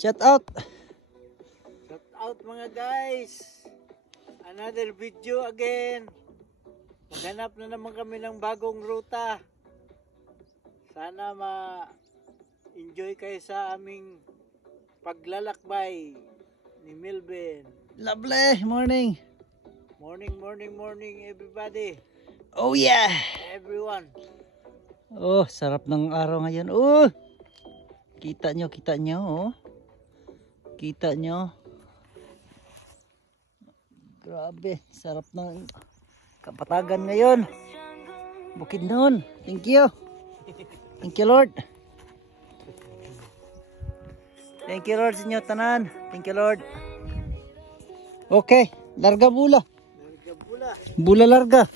Shout out. Shout out mga guys. Another video again. Maghanap na naman kami ng bagong ruta. Sana ma-enjoy kayo sa aming paglalakbay ni Melvin. Lovely morning. Morning everybody. Oh yeah. Everyone. Oh, sarap ng araw ngayon. Oh. Kita nyo oh. Kita nyo. Grabe, sarap ng kapatagan ngayon. Bukidnon. Thank you. Thank you Lord. Thank you Lord sa inyo tanan. Thank you Lord. Okay, larga bula. Larga bula. Bula larga.